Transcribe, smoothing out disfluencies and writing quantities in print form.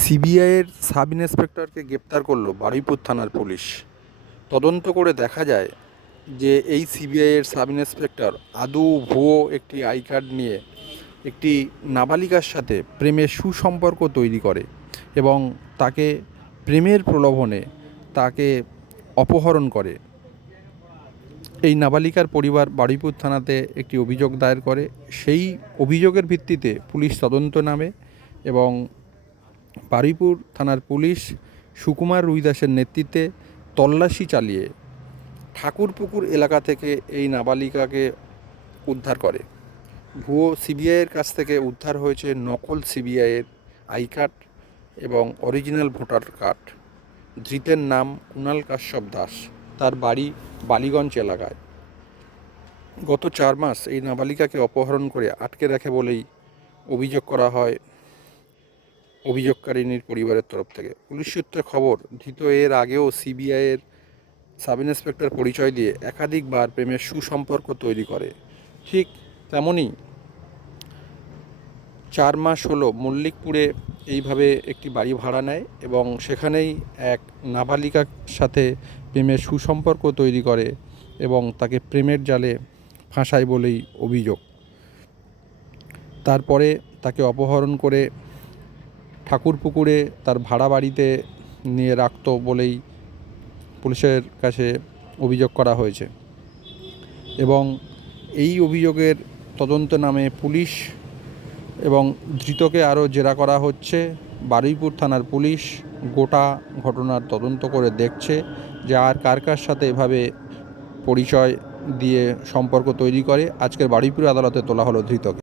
সিবিআইয়ের সাব ইন্সপেক্টরকে গ্রেপ্তার করল বারুইপুর থানার পুলিশ। তদন্ত করে দেখা যায় যে এই সিবিআইয়ের সাব ইন্সপেক্টর আদৌ ভুয়ো একটি আই কার্ড নিয়ে একটি নাবালিকার সাথে প্রেমের সুসম্পর্ক তৈরি করে এবং তাকে প্রেমের প্রলোভনে তাকে অপহরণ করে। এই নাবালিকার পরিবার বারুইপুর থানাতে একটি অভিযোগ দায়ের করে। সেই অভিযোগের ভিত্তিতে পুলিশ তদন্ত নামে এবং বারুইপুর থানার পুলিশ সুকুমার রুইদাসের নেতৃত্বে তল্লাশি চালিয়ে ঠাকুরপুকুর এলাকা থেকে এই নাবালিকাকে উদ্ধার করে। ভুয়ো সিবিআইয়ের কাছ থেকে উদ্ধার হয়েছে নকল সিবিআইয়ের আই কার্ড এবং অরিজিনাল ভোটার কার্ড। ধৃতের নাম কুণাল কাশ্যপ দাস, তার বাড়ি বালিগঞ্জ এলাকায়। গত 4 মাস এই নাবালিকাকে অপহরণ করে আটকে রাখে বলেই অভিযোগ করা হয় অভিযোগকারিনীর পরিবারের তরফ থেকে। পুলিশ সূত্রে খবর, ধৃত এর আগেও সিবিআইয়ের সাব ইন্সপেক্টর পরিচয় দিয়ে একাধিকবার প্রেমের সুসম্পর্ক তৈরি করে। ঠিক তেমনই 4 মাস হলো মল্লিকপুরে এইভাবে একটি বাড়ি ভাড়া নেয় এবং সেখানেই এক নাবালিকার সাথে প্রেমের সুসম্পর্ক তৈরি করে এবং তাকে প্রেমের জালে ফাঁসায় বলেই অভিযোগ। তারপরে তাকে অপহরণ করে ঠাকুরপুকুরে তার ভাড়া বাড়িতে নিয়ে রাখত বলেই পুলিশের কাছে অভিযোগ করা হয়েছে এবং এই অভিযোগের তদন্ত নামে পুলিশ এবং ধৃতকে আরও জেরা করা হচ্ছে। বারুইপুর থানার পুলিশ গোটা ঘটনার তদন্ত করে দেখছে যে আর কার কার সাথে এভাবে পরিচয় দিয়ে সম্পর্ক তৈরি করে। আজকের বারুইপুর আদালতে তোলা হলো ধৃতকে।